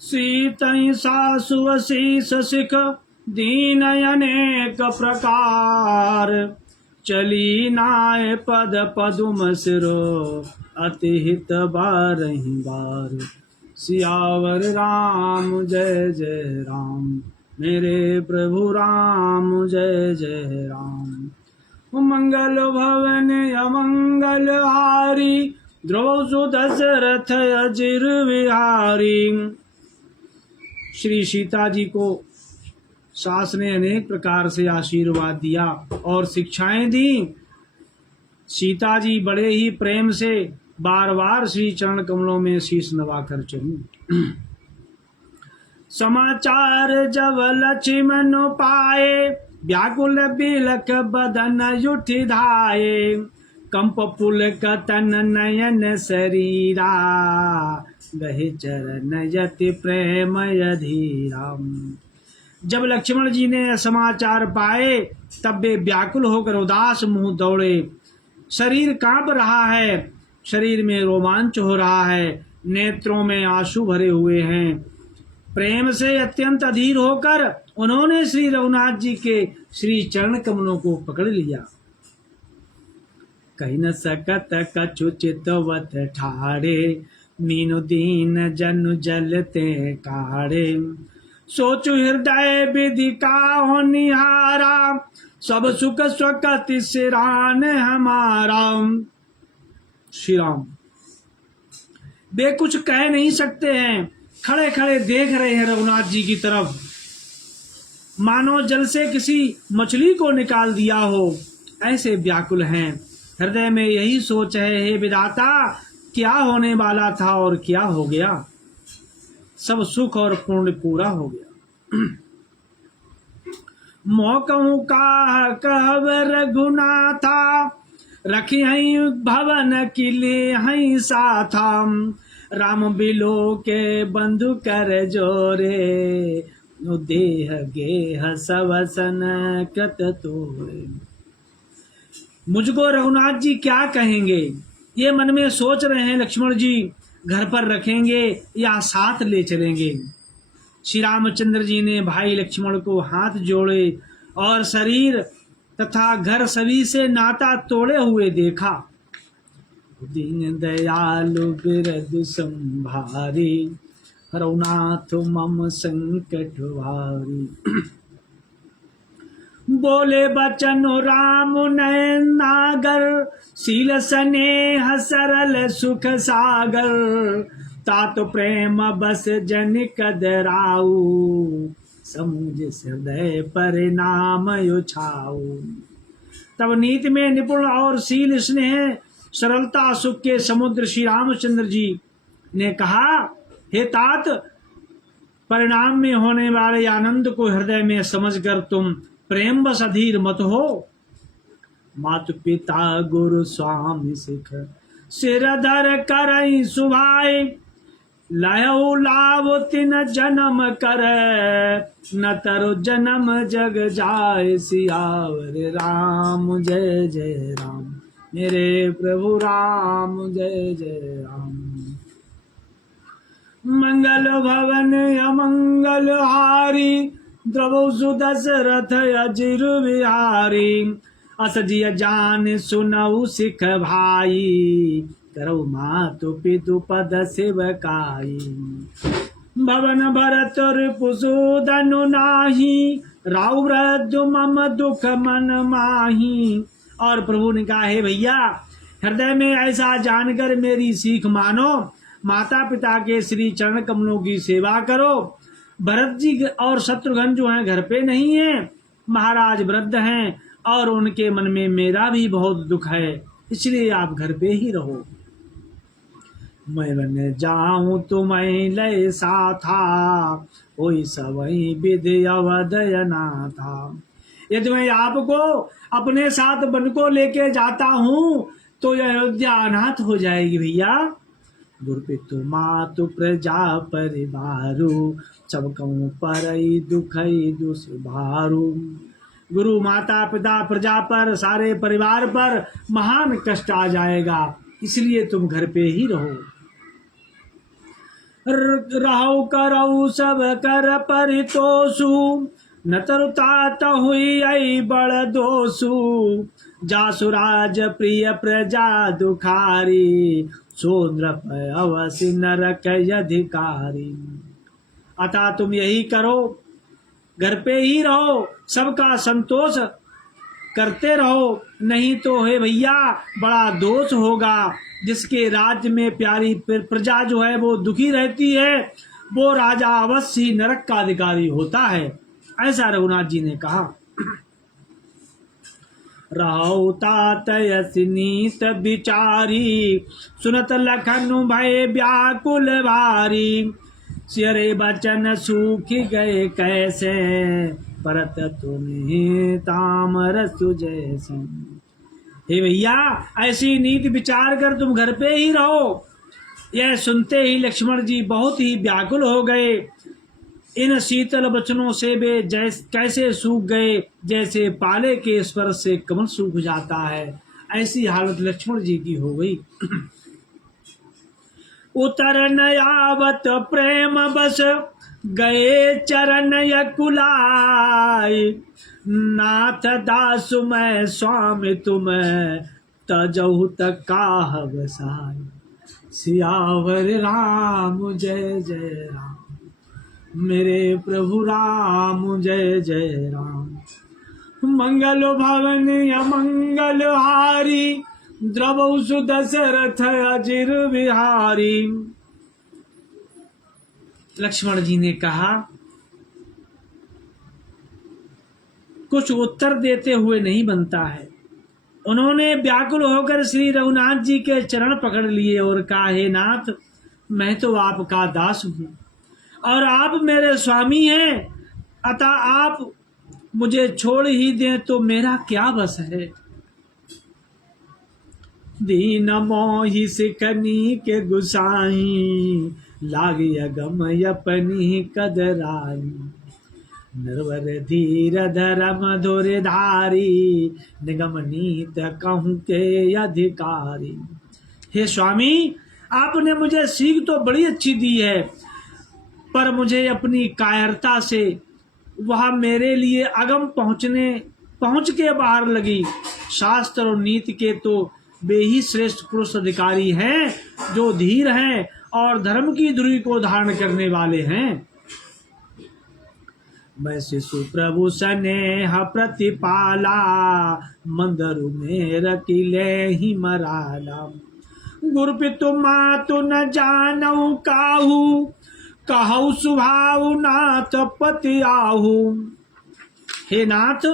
सीतई सासु शीस सिख दीन अनेक प्रकार। चली नाय पद पदुम सिरो अति हित बारहि बार। सियावर राम जय जय राम, मेरे प्रभु राम जय जय राम। मंगल भवन अमंगल हारी, ध्रुव सुदशरथ अजिर विहारी। श्री सीता जी को सास ने अनेक प्रकार से आशीर्वाद दिया और शिक्षाएं दी। सीता जी बड़े ही प्रेम से बार बार श्री चरण कमलों में शीश नवाकर चली। समाचार जब लक्ष्मण पाए, व्याकुल बिलख बदन उठि धाये। कंप पुलक तन नयन शरीरा, गहे चरण यति प्रेम अधीरा। जब लक्ष्मण जी ने समाचार पाए तब वे व्याकुल होकर उदास मुंह दौड़े। शरीर कांप रहा है, शरीर में रोमांच हो रहा है, नेत्रों में आंसू भरे हुए हैं। प्रेम से अत्यंत अधीर होकर उन्होंने श्री रघुनाथ जी के श्री चरण कमलों को पकड़ लिया। कही न सकत कछु चितवत ठाड़े, मीनु दीन जनु जलते काढ़े। सोचु हृदय विधि काहु निहारा, सब सुख स्वकति सिरान हमारा। श्री राम, वे कुछ कह नहीं सकते हैं, खड़े खड़े देख रहे हैं रघुनाथ जी की तरफ, मानो जल से किसी मछली को निकाल दिया हो, ऐसे व्याकुल हैं। हृदय में यही सोच है, हे विधाता, क्या होने वाला था और क्या हो गया। सब सुख और पूर्ण पूरा हो गया। मोकहु का कहब रघुनाथा, रखी हई भवन किले हई साथा। राम बिलो के बंधु कर जोरे, देह गेह सवसन कृत तोरे। मुझको रघुनाथ जी क्या कहेंगे, ये मन में सोच रहे हैं। लक्ष्मण जी घर पर रखेंगे या साथ ले चलेंगे। श्री रामचंद्र जी ने भाई लक्ष्मण को हाथ जोड़े और शरीर तथा घर सभी से नाता तोड़े हुए देखा। दीन दयालु बिरधु संभारी, रघुनाथ मम संकट भारी। बोले बचन राम नयन नागर, शील स्नेह सरल सुख सागर। तात प्रेम बस जन कदराऊ, समुझ हृदय परिणाम उछाऊ। तब नीति में निपुण और शील स्नेह सरलता सुख के समुद्र श्री रामचंद्र जी ने कहा, हे तात, परिणाम में होने वाले आनंद को हृदय में समझकर तुम प्रेम बस अधीर मत हो। मातु पिता गुरु स्वामी सिख, सिर धर करई सुभाए। लहु लाभ तिन जन्म कर, न तरु जन्म जग जाय। सियावर राम जय जय राम, मेरे प्रभु राम जय जय राम। मंगल भवन अमंगल हारी, द्रवौ सुदशरथ अजिर विहारी। अस जिय जान सुनऊ सिख भाई, करौ मातु पितु पद सेवकाई। भवन भरत रिपुसूदनु नाही, राउ वृद्धु मम दुख मन माही। और प्रभु ने कहा, हे भैया, हृदय में ऐसा जानकर मेरी सीख मानो, माता पिता के श्री चरण कमलों की सेवा करो। भरत जी और शत्रुघ्न जो हैं घर पे नहीं है, महाराज वृद्ध हैं और उनके मन में मेरा भी बहुत दुख है, इसलिए आप घर पे ही रहो। मैं बन जाऊं तुम्हें लय साथा, कोई सवई विधि अवदयना था। यदि मैं आपको अपने साथ वन को लेके जाता हूँ तो यह अयोध्या अनाथ हो जाएगी भैया। गुरपितु मातु प्रजा परिवारु, सब कहूँ परई दुखई दुष्भारु। गुरु माता पिता प्रजा पर, सारे परिवार पर महान कष्ट आ जाएगा, इसलिए तुम घर पे ही रहो। रहु करऊ सब कर परितोषु, न तरुतात हुई आई बड़ दोषु, जासुराज प्रिय प्रजा दुखारी, सोन्द्रप अवसि नरक अधिकारी। अतः तुम यही करो, घर पे ही रहो, सबका संतोष करते रहो, नहीं तो हे भैया बड़ा दोष होगा। जिसके राज्य में प्यारी प्रजा जो है वो दुखी रहती है, वो राजा अवश्य ही नरक का अधिकारी होता है। ऐसा रघुनाथ जी ने कहा। रहु तात यसि नीत बिचारी, सुनत लखन भय व्याकुल भारी, सियरे बचन सूख गए कैसे, परत तुम्हें तामरस जैसे। हे भैया ऐसी नीति विचार कर तुम घर पे ही रहो। यह सुनते ही लक्ष्मण जी बहुत ही व्याकुल हो गए। इन शीतल वचनों से वे कैसे सूख गए, जैसे पाले के स्पर्श से कमल सूख जाता है। ऐसी हालत लक्ष्मण जी की हो गई। उतर नयावत प्रेम बस, गए चरण यकुलाई, नाथ दासु मैं स्वामी तुम, तजहु तक काह बसाई। सियावर राम जय जय राम, मेरे प्रभु राम जय जय राम। मंगल भवन अमंगल हारी, द्रवौ सुदशरथ अजिर बिहारी। लक्ष्मण जी ने कहा, कुछ उत्तर देते हुए नहीं बनता है। उन्होंने व्याकुल होकर श्री रघुनाथ जी के चरण पकड़ लिए और कहा, हे नाथ मैं तो आपका दास हूँ और आप मेरे स्वामी हैं, अतः आप मुझे छोड़ ही दें तो मेरा क्या बस है। दीन मोहि सिकनी के गुसाई, लागी अगम अपनी कदराई। निर्वर धीर धर मधुर धारी, निगम नीत कहूँ के अधिकारी। हे स्वामी आपने मुझे सीख तो बड़ी अच्छी दी है, पर मुझे अपनी कायरता से वह मेरे लिए अगम पहुँच के बाहर लगी। शास्त्र और नीति के तो वे ही श्रेष्ठ पुरुष अधिकारी हैं जो धीर हैं और धर्म की धुरी को धारण करने वाले हैं। मैं शिशु प्रभु स्नेह प्रतिपाला, मंदरु में रतिले ही मराला। गुरु पितु मातु न जानऊ काहू, कहु सुभाव नाथ पति आहू। हे नाथ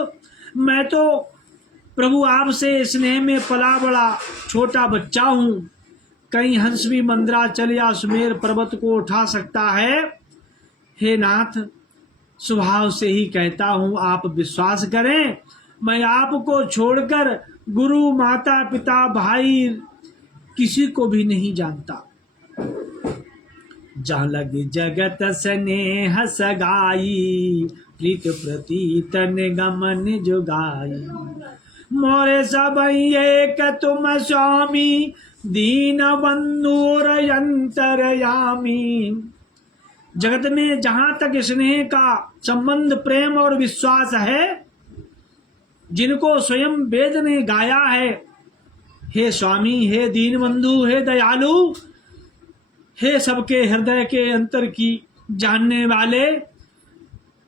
मैं तो प्रभु आपसे स्नेह में पला बड़ा छोटा बच्चा हूँ। कहीं हंस भी मंदराचल या सुमेर पर्वत को उठा सकता है। हे नाथ स्वभाव से ही कहता हूँ, आप विश्वास करें, मैं आपको छोड़कर गुरु माता पिता भाई किसी को भी नहीं जानता। जहाँ लगी जगत स्नेह सगाई, प्रीत प्रतीत निगमन जुगाई। मोरे सब एक तुम स्वामी, दीन बंधु अंतरयामी। जगत में जहां तक स्नेह का संबंध प्रेम और विश्वास है, जिनको स्वयं वेद ने गाया है, हे स्वामी, हे दीन बंधु, हे दयालु, हे सबके हृदय के अंतर की जानने वाले,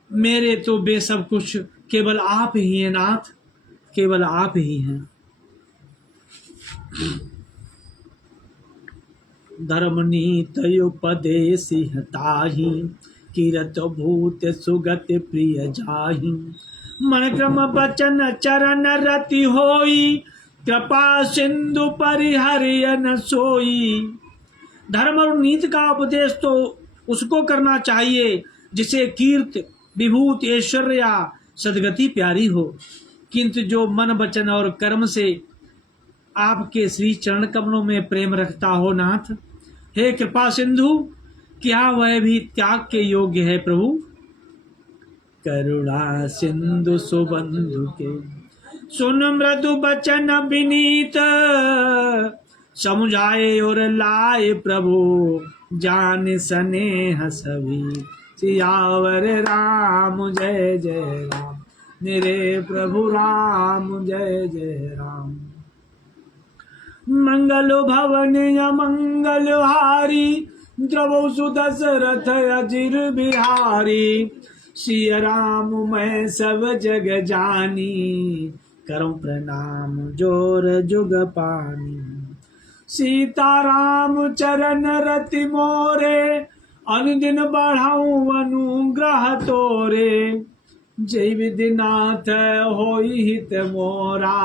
मेरे तो बे सब कुछ केवल आप ही हैं नाथ, केवल आप ही हैं। धर्म नीत उपदेशी ताही, कीरत भूत सुगत प्रिय जाही। मन क्रम बचन चरण रति होई, कृपा सिंधु परिहरियन सोई। धर्म और नीति का उपदेश तो उसको करना चाहिए जिसे कीर्त विभूत ऐश्वर्य या सदगति प्यारी हो, किंतु जो मन वचन और कर्म से आपके श्री चरण कमलों में प्रेम रखता हो नाथ, हे कृपा सिंधु, क्या वह भी त्याग के योग्य है प्रभु। करुणा सिंधु सुबंधु के, सुन मृदु बचन विनीत, समुझाए और लाए प्रभु। जान स्नेह सभी सियावर राम जय जय राम। मेरे प्रभु राम जय जय राम। मंगल भवन अमंगल हारी द्रवौ सुदशरथ अजिर बिहारी। सिय राम मैं सब जग जानी करऊं प्रणाम जोर जुग पानी। सीता राम चरण रति मोरे अनुदिन बढ़ाऊं अनुग्रह तोरे। जय विधिनाथ होई हित मोरा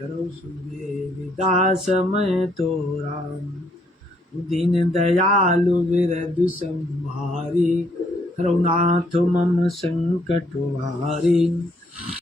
करो सुबेदास मैं तो राम। दीन दयालु विरधु संहारी रघुनाथ मम संकट हारी।